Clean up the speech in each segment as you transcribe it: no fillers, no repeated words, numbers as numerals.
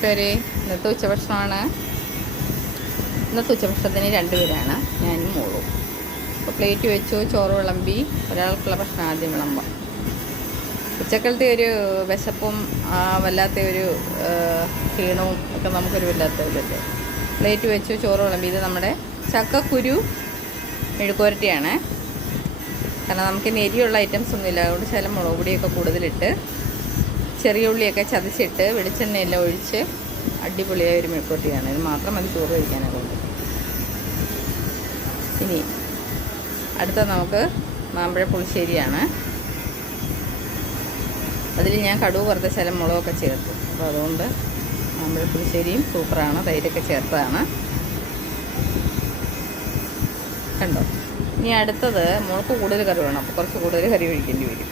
കൂട്ടുകാരെ, ഇന്നത്തെ ഉച്ചഭക്ഷണമാണ്. ഇന്നത്തെ ഉച്ചഭക്ഷണത്തിന് 2 പേരാണ്, ഞാനും മോളും. അപ്പോൾ പ്ലേറ്റ് വെച്ചു, ചോറ് വിളമ്പി. ഒരാൾക്കുള്ള ഭക്ഷണം ആദ്യം വിളമ്പാം. ഉച്ചക്കലത്തെ ഒരു വിശപ്പും വല്ലാത്ത ഒരു ക്ഷീണവും ഒക്കെ നമുക്കൊരു വല്ലാത്ത ഇതല്ലേ. പ്ലേറ്റ് വെച്ചു, ചോറ് വിളമ്പി. ഇത് നമ്മുടെ ചക്കക്കുരു മെഴുക്കുവരട്ടിയാണ്. കാരണം നമുക്ക് എരിയുള്ള ഐറ്റംസ് ഒന്നുമില്ല, അതുകൊണ്ട് ചില മുളക് പൊടിയൊക്കെ കൂടുതലിട്ട് ചെറിയ ഉള്ളിയൊക്കെ ചതച്ചിട്ട് വെളിച്ചെണ്ണയെല്ലാം ഒഴിച്ച് അടിപൊളിയായ ഒരു മെഴുക്കുവരട്ടിയാണ്. ഇത് മാത്രം മതി ചോറ് കഴിക്കാനാകും. ഇനി അടുത്ത നമുക്ക് മാമ്പഴ പുളിശ്ശേരിയാണ്. അതിൽ ഞാൻ കടുക് വറുത്ത ശലം മുളകൊക്കെ ചേർത്തു. അപ്പോൾ അതുകൊണ്ട് മാമ്പഴ പുളിശ്ശേരിയും സൂപ്പറാണ്. തൈരൊക്കെ ചേർത്തതാണ്. കണ്ടോ? ഇനി അടുത്തത് മുളക്ക് കൂടുതൽ കറി വേണം, അപ്പോൾ കുറച്ച് കൂടുതൽ കറി ഒഴിക്കേണ്ടി വരും.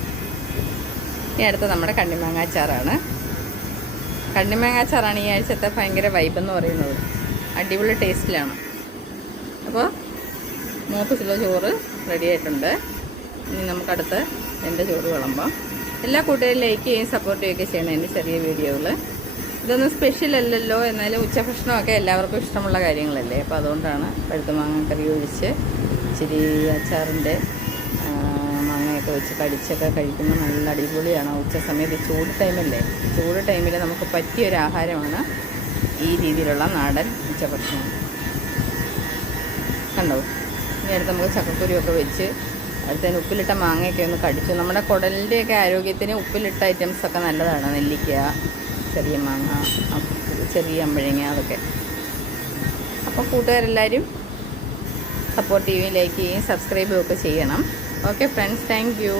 ഇനി അടുത്തത് നമ്മുടെ കണ്ണിമാങ്ങാച്ചാറാണ്. കണ്ണിമാങ്ങാച്ചാറാണ് ഈ ആഴ്ചത്തെ ഭയങ്കര വൈബെന്ന് പറയുന്നത്. അടിപൊളി ടേസ്റ്റിലാണ്. അപ്പോൾ 3 കിലോ ചോറ് റെഡി ആയിട്ടുണ്ട്. ഇനി നമുക്കടുത്ത് എൻ്റെ ചോറ് വിളമ്പാം. എല്ലാ കൂട്ടുകാരും ലൈക്ക് ചെയ്യുകയും സപ്പോർട്ട് ചെയ്യുകയൊക്കെ ചെയ്യണം എൻ്റെ ചെറിയ വീഡിയോകൾ. ഇതൊന്നും സ്പെഷ്യൽ അല്ലല്ലോ, എന്നാലും ഉച്ചഭക്ഷണമൊക്കെ എല്ലാവർക്കും ഇഷ്ടമുള്ള കാര്യങ്ങളല്ലേ. അപ്പോൾ അതുകൊണ്ടാണ് പഴുത്ത മാങ്ങ കറി ഒഴിച്ച് ഇച്ചിരി അച്ചാറിൻ്റെ മാങ്ങയൊക്കെ വെച്ച് കടിച്ചൊക്കെ കഴിക്കുമ്പോൾ നല്ല അടിപൊളിയാണ്. ഉച്ച സമയത്ത് ചൂട് ടൈമല്ലേ, ചൂട് ടൈമിൽ നമുക്ക് പറ്റിയൊരു ആഹാരമാണ് ഈ രീതിയിലുള്ള നാടൻ ഉച്ചഭക്ഷണം. കണ്ടോ? ഇനി അടുത്ത് നമുക്ക് ചക്കക്കുരുവൊക്കെ വെച്ച് അടുത്തതിന് ഉപ്പിലിട്ട മാങ്ങയൊക്കെ ഒന്ന് കടിച്ചു. നമ്മുടെ കുടലിൻ്റെയൊക്കെ ആരോഗ്യത്തിന് ഉപ്പിലിട്ട ഐറ്റംസൊക്കെ നല്ലതാണ്. നെല്ലിക്ക, ചെറിയ മാങ്ങ, ചെറിയ അമ്പഴങ്ങ, അതൊക്കെ. അപ്പോൾ കൂട്ടുകാരെല്ലാവരും സപ്പോർട്ട് ചെയ്യുകയും ലൈക്ക് ചെയ്യുകയും സബ്സ്ക്രൈബും ഒക്കെ ചെയ്യണം. Okay friends, thank you.